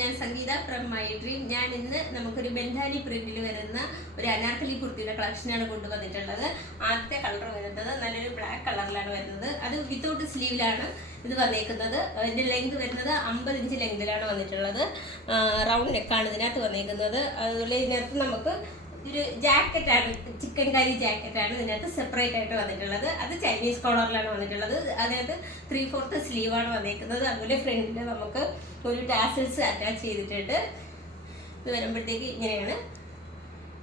ഞാൻ സംഗീത from my dream. ഞാൻ ഇന്ന് നമുക്കൊരു ബെന്ധാനി പ്രിന്റിൽ വരുന്ന ഒരു അനാർക്കലി കുർത്തിയുടെ കളക്ഷനാണ് കൊണ്ടുവന്നിട്ടുള്ളത്. ആദ്യത്തെ കളർ വരുന്നത് നല്ലൊരു ബ്ലാക്ക് കളറിലാണ് വരുന്നത്. അത് വിത്തൗട്ട് സ്ലീവിലാണ് ഇത് വന്നേക്കുന്നത്. ഇതിൻ്റെ ലെങ്ത് വരുന്നത് 50 ഇഞ്ച് ലെങ്തിലാണ് വന്നിട്ടുള്ളത്. റൗണ്ട് നെക്കാണ് ഇതിനകത്ത് വന്നേക്കുന്നത്. അതുപോലെ ഇതിനകത്ത് നമുക്ക് ഒരു ജാക്കറ്റാണ്, ചിക്കൻ കറി ജാക്കറ്റാണ് ഇതിനകത്ത് സെപ്പറേറ്റ് ആയിട്ട് വന്നിട്ടുള്ളത്. അത് ചൈനീസ് കോളറിലാണ് വന്നിട്ടുള്ളത്. അതിനകത്ത് 3/4 സ്ലീവാണ് വന്നിരിക്കുന്നത്. അതുപോലെ ഫ്രണ്ടിൽ നമുക്ക് ഒരു ടാസൽസ് അറ്റാച്ച് ചെയ്തിട്ടുണ്ട്. ഇത് വരുമ്പോഴത്തേക്ക് ഇങ്ങനെയാണ്.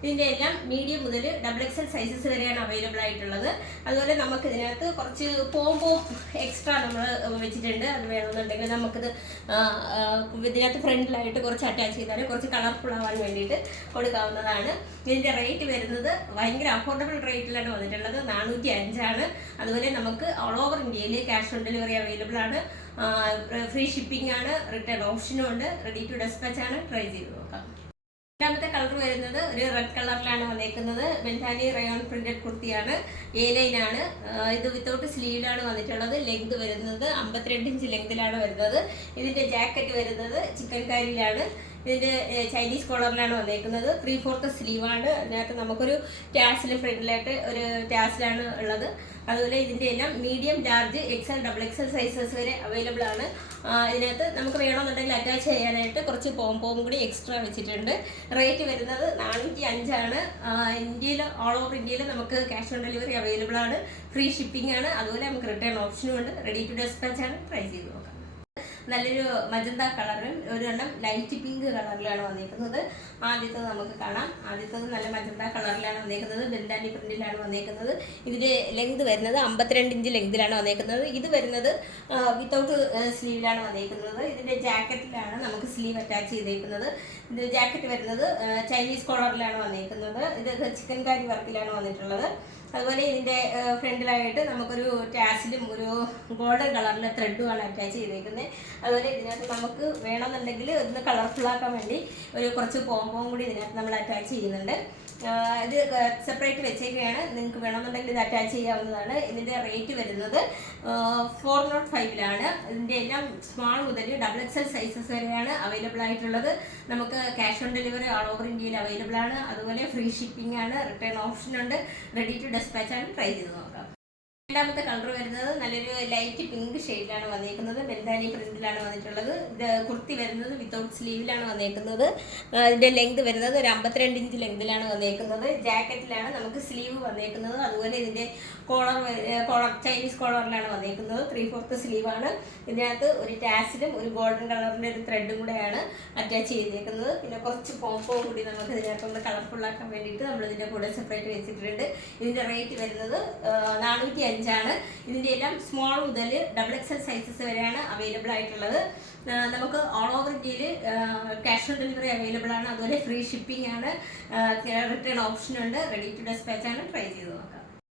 ഇതിൻ്റെ എല്ലാം മീഡിയം മുതൽ XXL സൈസസ് വരെയാണ് അവൈലബിൾ ആയിട്ടുള്ളത്. അതുപോലെ നമുക്ക് ഇതിനകത്ത് കുറച്ച് പോംപോം എക്സ്ട്രാ നമ്മൾ വെച്ചിട്ടുണ്ട്. അത് വേണമെന്നുണ്ടെങ്കിൽ നമുക്കിത് ഇതിനകത്ത് ഫ്രണ്ടിലായിട്ട് കുറച്ച് അറ്റാച്ച് ചെയ്താൽ കുറച്ച് കളർഫുൾ ആവാൻ വേണ്ടിയിട്ട് കൊടുക്കാവുന്നതാണ്. ഇതിൻ്റെ റേറ്റ് വരുന്നത് ഭയങ്കര അഫോർഡബിൾ റേറ്റിലാണ് വന്നിട്ടുള്ളത്. 405 ആണ്. അതുപോലെ നമുക്ക് ഓൾ ഓവർ ഇന്ത്യയിൽ ക്യാഷ് ഓൺ ഡെലിവറി അവൈലബിൾ ആണ്. ഫ്രീ ഷിപ്പിംഗ് ആണ്. റിട്ടേൺ ഓപ്ഷനും ഉണ്ട്. റെഡി ടു ഡെസ്പാച്ച് ആണ്. ട്രൈ ചെയ്ത് നോക്കാം. രണ്ടാമത്തെ കളർ വരുന്നത് ഒരു റെഡ് കളറിലാണ് വന്നേക്കുന്നത്. ബെന്ധാനി റയോൺ പ്രിന്റഡ് കുർത്തിയാണ്. A9 ആണ്. ഇത് വിത്തൗട്ട് സ്ലീവിലാണ് വന്നിട്ടുള്ളത്. ലെങ്ത് വരുന്നത് 52 ഇഞ്ച് ലെങ്തിലാണ് വരുന്നത്. ഇതിന്റെ ജാക്കറ്റ് വരുന്നത് ചിക്കൻ കാരിയിലാണ്. ഇതിന്റെ ചൈനീസ് കോളറിലാണ് വന്നേക്കുന്നത്. 3/4 സ്ലീവാണ്. അതിനകത്ത് നമുക്കൊരു ടാസിൽ ഫ്രണ്ടിലായിട്ട് ഒരു ടാസിലാണ് ഉള്ളത്. അതുപോലെ ഇതിൻ്റെ എല്ലാം മീഡിയം, ലാർജ്, XXL സൈസസ് വരെ അവൈലബിൾ ആണ്. ഇതിനകത്ത് നമുക്ക് വേണമെന്നുണ്ടെങ്കിൽ അറ്റാച്ച് ചെയ്യാനായിട്ട് കുറച്ച് പോം കൂടി എക്സ്ട്രാ വെച്ചിട്ടുണ്ട്. റേറ്റ് വരുന്നത് 405 ആണ്. ഇന്ത്യയിൽ ഓൾ ഓവർ ഇന്ത്യയിൽ നമുക്ക് ക്യാഷ് ഓൺ ഡെലിവറി അവൈലബിൾ ആണ്. ഫ്രീ ഷിപ്പിംഗ് ആണ്. അതുപോലെ നമുക്ക് റിട്ടേൺ ഓപ്ഷനും ഉണ്ട്. റെഡി ടു ഡെസ്പാച്ച് ആണ്. ട്രൈ ചെയ്ത് നോക്കാം. നല്ലൊരു മജന്ത കളറിൽ ഒരെണ്ണം ലൈറ്റ് പിങ്ക് കളറിലാണ് വന്നിരിക്കുന്നത്. ആദ്യത്തത് നമുക്ക് കാണാം. ആദ്യത്തത് നല്ല മജന്ത കളറിലാണ് വന്നിരിക്കുന്നത്. ബെന്ധാനി പ്രിന്റിലാണ് വന്നിരിക്കുന്നത്. ഇതിൻ്റെ ലെങ്ത് വരുന്നത് 52 ഇഞ്ച് ലെങ്തിലാണ് വന്നിരിക്കുന്നത്. ഇത് വരുന്നത് വിത്തൗട്ട് സ്ലീവിലാണ് വന്നിരിക്കുന്നത്. ഇതിൻ്റെ ജാക്കറ്റിലാണ് നമുക്ക് സ്ലീവ് അറ്റാച്ച് ചെയ്തിരിക്കുന്നത്. ഇത് ജാക്കറ്റ് വരുന്നത് ചൈനീസ് കോളറിലാണ് വന്നിരിക്കുന്നത്. ഇത് ചിക്കൻ കാരി വർക്കിലാണ് വന്നിട്ടുള്ളത്. അതുപോലെ ഇതിൻ്റെ ഫ്രണ്ടിലായിട്ട് നമുക്കൊരു ടാസിലും ഒരു ഗോൾഡൻ കളറിലെ ത്രെഡുമാണ് അറ്റാച്ച് ചെയ്തേക്കുന്നത്. അതുപോലെ ഇതിനകത്ത് നമുക്ക് വേണമെന്നുണ്ടെങ്കിൽ ഒന്ന് കളർഫുള്ളാക്കാൻ വേണ്ടി ഒരു കുറച്ച് പോംപോം കൂടി ഇതിനകത്ത് നമ്മൾ അറ്റാച്ച് ചെയ്യുന്നുണ്ട്. ഇത് സെപ്പറേറ്റ് വെച്ചേക്കുകയാണ്. നിങ്ങൾക്ക് വേണമെന്നുണ്ടെങ്കിൽ ഇത് അറ്റാച്ച് ചെയ്യാവുന്നതാണ്. ഇതിൻ്റെ റേറ്റ് വരുന്നത് 405 ഇതിൻ്റെ എല്ലാം സ്മാൾ മുതൽ XXL സൈസസ് വരെയാണ് അവൈലബിൾ ആയിട്ടുള്ളത്. നമുക്ക് cash on delivery all over ഇന്ത്യയിൽ അവൈലബിൾ ആണ്. അതുപോലെ ഫ്രീ ഷിപ്പിംഗ് ആണ്. റിട്ടേൺ ഓപ്ഷൻ ഉണ്ട്. റെഡി ടു ഡെസ്പാച്ച് ആണ്. ട്രൈ ചെയ്ത് നോക്കാം. രണ്ടാമത്തെ കളർ വരുന്നത് നല്ലൊരു ലൈറ്റ് പിങ്ക് ഷെയ്ഡിലാണ് വന്നിരിക്കുന്നത്. ബെന്ധാനി പ്രിന്റിലാണ് വന്നിട്ടുള്ളത്. ഇത് കുർത്തി വരുന്നത് വിത്തൗട്ട് സ്ലീവിലാണ് വന്നിരിക്കുന്നത്. ഇതിൻ്റെ ലെങ്ത് വരുന്നത് ഒരു 52 ഇഞ്ച് ലെങ്തിലാണ് വന്നിരിക്കുന്നത്. ജാക്കറ്റിലാണ് നമുക്ക് സ്ലീവ് വന്നിരിക്കുന്നത്. അതുപോലെ ഇതിൻ്റെ കോളർ ചൈനീസ് കോളറിലാണ് വന്നിരിക്കുന്നത്. 3/4 സ്ലീവാണ്. ഇതിനകത്ത് ഒരു ടാസിലും ഒരു ഗോൾഡൻ കളറിൻ്റെ ഒരു ത്രെഡും കൂടെയാണ് അറ്റാച്ച് ചെയ്തേക്കുന്നത്. പിന്നെ കുറച്ച് പോംപോ കൂടി നമുക്ക് ഇതിനകത്തൊന്ന് കളർഫുള്ളാക്കാൻ വേണ്ടിയിട്ട് നമ്മളിതിൻ്റെ കൂടെ സെപ്പറേറ്റ് വെച്ചിട്ടുണ്ട്. ഇതിൻ്റെ റേറ്റ് വരുന്നത് 405 ആണ്. ഇതിൻ്റെ എല്ലാം സ്മോൾ മുതൽ XXL സൈസസ് വരെയാണ് അവൈലബിൾ ആയിട്ടുള്ളത്. നമുക്ക് ഓൾ ഓവർ ഇന്ത്യയിൽ ക്യാഷ് ഓൺ ഡെലിവറി അവൈലബിൾ ആണ്. അതുപോലെ ഫ്രീ ഷിപ്പിംഗ് ആണ്. റിട്ടേൺ ഓപ്ഷൻ ഉണ്ട്. റെഡി ടു ഡെസ്പാച്ച് ആണ്. ട്രൈ ചെയ്ത് നോക്കാം.